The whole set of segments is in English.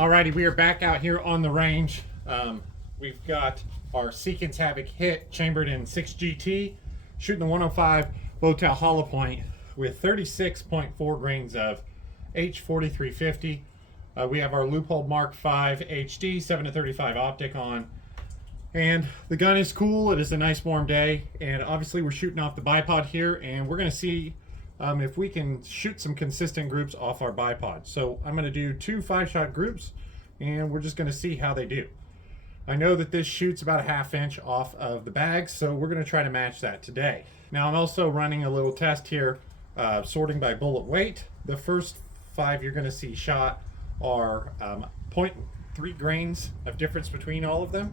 Alrighty, we are back out here on the range. We've got our Seekins Havoc hit chambered in 6GT, shooting the 105 Bowtail hollow point with 36.4 grains of H4350. We have our Loophole Mark V HD 7-35 optic on, and the gun is cool. It is a nice warm day, and obviously we're shooting off the bipod here, and we're going to see if we can shoot some consistent groups off our bipod. So I'm going to do 2 5-shot groups, and we're just going to see how they do. I know that this shoots about a 1/2 inch off of the bag, so we're going to try to match that today. Now I'm also running a little test here, sorting by bullet weight. The first 5 you're going to see shot are 0.3 grains of difference between all of them,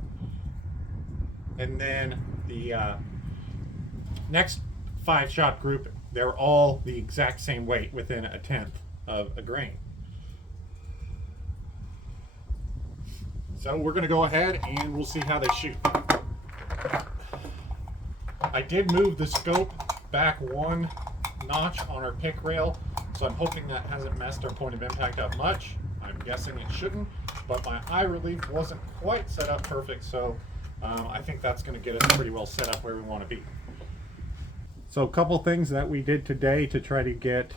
and then the next 5-shot group, they're all the exact same weight within 1/10 of a grain. So we're going to go ahead and we'll see how they shoot. I did move the scope back 1 notch on our pick rail, so I'm hoping that hasn't messed our point of impact up much. I'm guessing it shouldn't, but my eye relief wasn't quite set up perfect, so I think that's going to get us pretty well set up where we want to be. So a couple things that we did today to try to get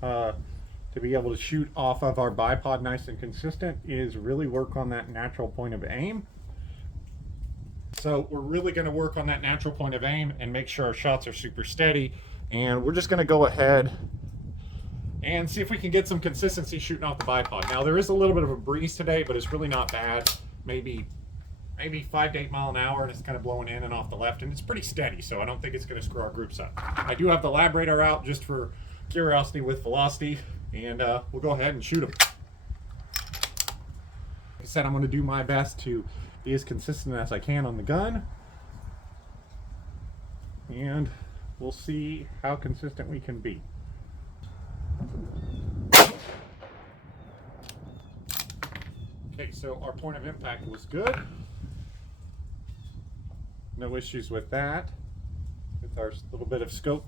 to be able to shoot off of our bipod nice and consistent is really work on that natural point of aim. So we're really going to work on that natural point of aim and make sure our shots are super steady, and we're just going to go ahead and see if we can get some consistency shooting off the bipod. Now there is a little bit of a breeze today, but it's really not bad. Maybe 5 to 8 mile an hour, and it's kind of blowing in and off the left, and it's pretty steady, so I don't think it's going to screw our groups up. I do have the lab radar out just for curiosity with velocity, and we'll go ahead and shoot them. Like I said, I'm going to do my best to be as consistent as I can on the gun, and we'll see how consistent we can be. Okay, so our point of impact was good. No issues with that, with our little bit of scope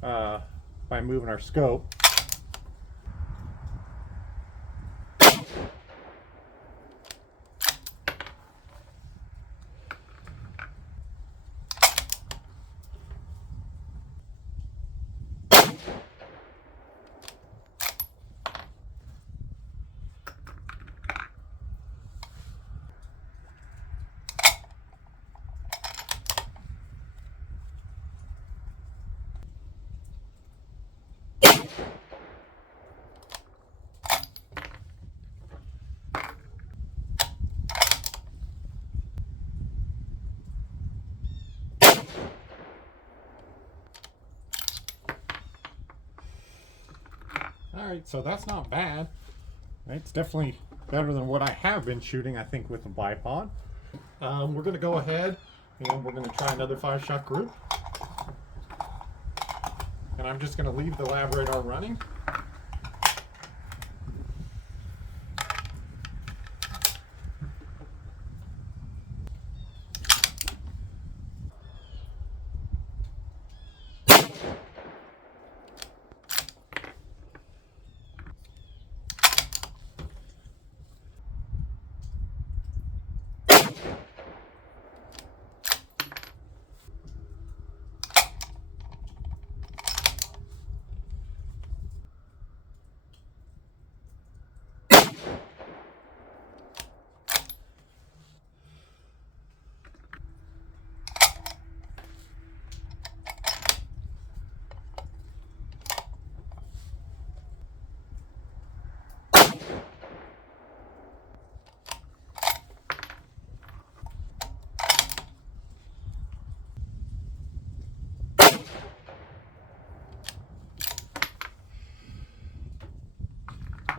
by moving our scope. Alright, so that's not bad. It's definitely better than what I have been shooting, I think, with the bipod. We're going to go ahead and we're going to try another 5-shot group. And I'm just going to leave the lab radar running.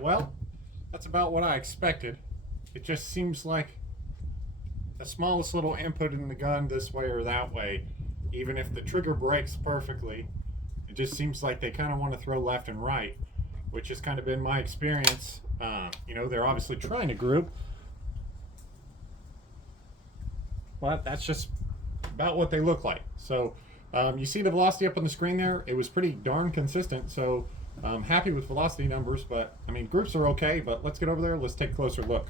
Well, that's about what I expected. It just seems like the smallest little input in the gun this way or that way, even if the trigger breaks perfectly, it just seems like they kind of want to throw left and right, which has kind of been my experience. You know, they're obviously trying to group, but that's just about what they look like. So you see the velocity up on the screen there? It was pretty darn consistent, so I'm happy with velocity numbers, but I mean, groups are okay, but let's get over there. Let's take a closer look.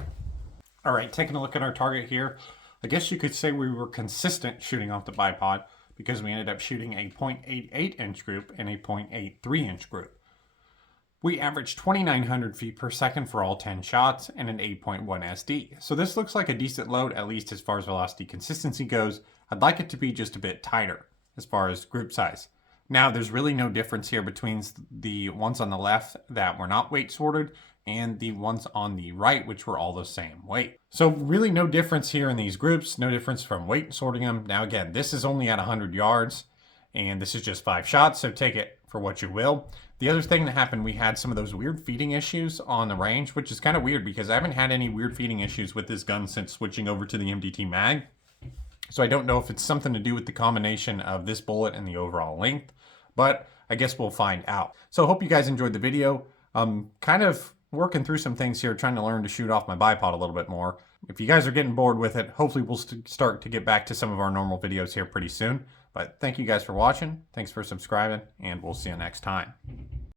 All right, taking a look at our target here. I guess you could say we were consistent shooting off the bipod because we ended up shooting a 0.88 inch group and a 0.83 inch group. We averaged 2,900 feet per second for all 10 shots and an 8.1 SD. So this looks like a decent load, at least as far as velocity consistency goes. I'd like it to be just a bit tighter as far as group size. Now, there's really no difference here between the ones on the left that were not weight sorted and the ones on the right, which were all the same weight. So really no difference here in these groups, no difference from weight sorting them. Now again, this is only at 100 yards and this is just 5 shots, so take it for what you will. The other thing that happened, we had some of those weird feeding issues on the range, which is kind of weird because I haven't had any weird feeding issues with this gun since switching over to the MDT mag. So I don't know if it's something to do with the combination of this bullet and the overall length, but I guess we'll find out. So I hope you guys enjoyed the video. Kind of working through some things here, trying to learn to shoot off my bipod a little bit more. If you guys are getting bored with it, hopefully we'll start to get back to some of our normal videos here pretty soon. But thank you guys for watching. Thanks for subscribing, and we'll see you next time.